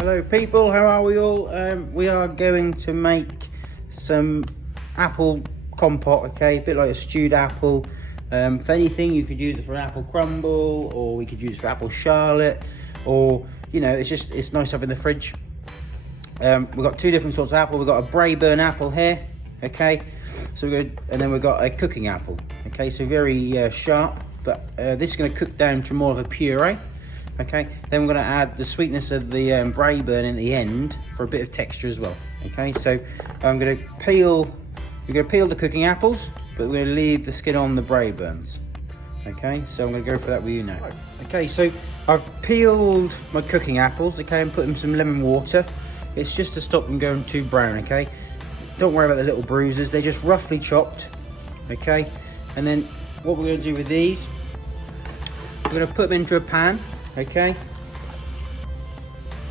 Hello people, how are we all? We are going to make some apple compote, okay? A bit like a stewed apple. If anything, you could use it for an apple crumble, or we could use it for apple charlotte, or, you know, it's nice to have in the fridge. We've got two different sorts of apple. We've got a Braeburn apple here, okay? So and then we've got a cooking apple, okay? So very sharp, but this is going to cook down to more of a puree. Okay, then we're going to add the sweetness of the Braeburn in the end for a bit of texture as well. Okay, so we're going to peel the cooking apples, but we're going to leave the skin on the Braeburns. Okay, so I'm going to go for that with you now. Okay, so I've peeled my cooking apples, okay, and put in some lemon water. It's just to stop them going too brown, okay? Don't worry about the little bruises, they're just roughly chopped, okay? And then what we're going to do with these, we're going to put them into a pan. Okay,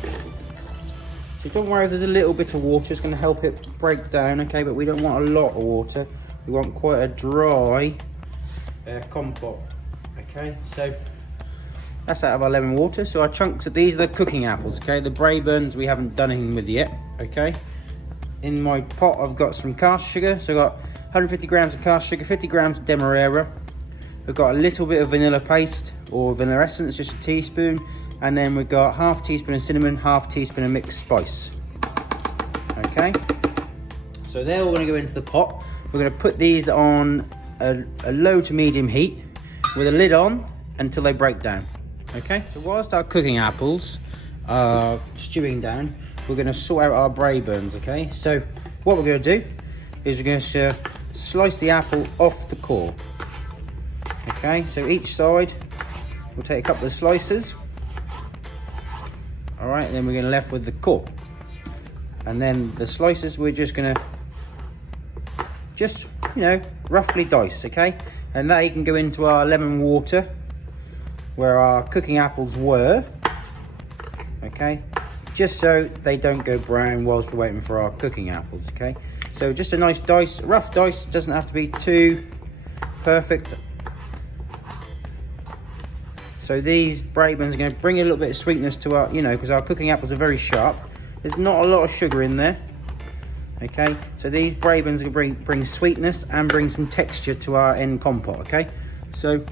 so don't worry if there's a little bit of water, it's going to help it break down, okay, but we don't want a lot of water, we want quite a dry compote. Okay, so that's out of our lemon water. So our chunks of these are the cooking apples, okay, the Braeburns we haven't done anything with yet. Okay, in my pot I've got some caster sugar, so I've got 150 grams of caster sugar, 50 grams of demerara. We've got a little bit of vanilla paste or vanilla essence, just a teaspoon, and then we've got half teaspoon of cinnamon, half teaspoon of mixed spice. Okay, so they're all going to go into the pot. We're going to put these on a low to medium heat with a lid on until they break down. Okay, so whilst our cooking apples are stewing down, we're going to sort out our Braeburns. Okay, so what we're going to do is we're going to slice the apple off the core. Okay, so each side we'll take a couple of slices. All right, and then we're going to left with the core, and then the slices we're just going to roughly dice. Okay, and they can go into our lemon water where our cooking apples were. Okay, just so they don't go brown whilst we're waiting for our cooking apples. Okay, so just a nice dice, rough dice, doesn't have to be too perfect. So these Braeburns are going to bring a little bit of sweetness to our, because our cooking apples are very sharp. There's not a lot of sugar in there. Okay, so these Braeburns are going to bring sweetness and bring some texture to our end compote. Okay, so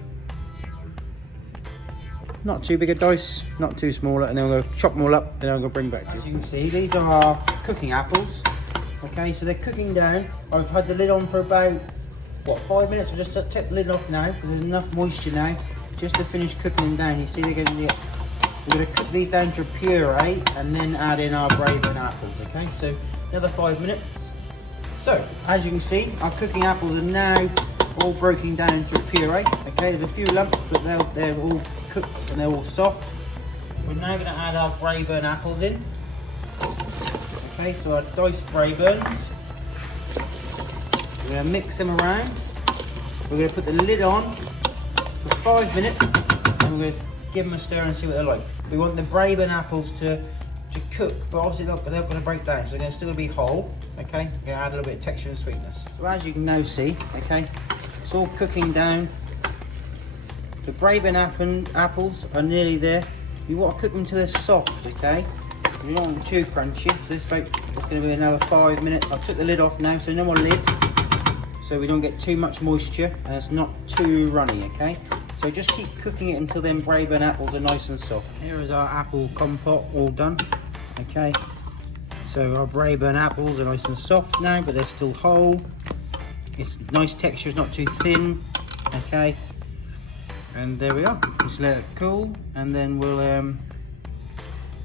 not too big a dice, not too small, and then we're going to chop them all up, then I'm going to bring back to you. As you can see, these are our cooking apples. Okay, so they're cooking down. I've had the lid on for about, 5 minutes? I'll just take the lid off now because there's enough moisture now just to finish cooking them down. You see we're going to cook these down to a puree and then add in our Braeburn apples. Okay, so another 5 minutes. So as you can see, our cooking apples are now all broken down into a puree. Okay, there's a few lumps, but they're all cooked and they're all soft. We're now going to add our Braeburn apples in. Okay, so our diced Braeburns. We're going to mix them around. We're going to put the lid on for 5 minutes, and we're going to give them a stir and see what they're like. We want the Braeburn apples to cook, but obviously they're going to break down, so they're going to still be whole. Okay, we're going to add a little bit of texture and sweetness. So as you can now see, okay, it's all cooking down. The Braeburn apples are nearly there. You want to cook them till they're soft, okay? You don't want them too crunchy. So it's going to be another 5 minutes. I took the lid off now, so no more lid, so we don't get too much moisture and it's not too runny. Okay, so just keep cooking it until them Braeburn apples are nice and soft. Here is our apple compote all done. Okay, so our Braeburn apples are nice and soft now, but they're still whole. It's nice texture, it's not too thin. Okay, and there we are. Just let it cool, and then we'll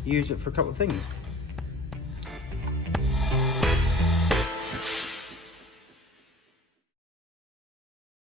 use it for a couple of things.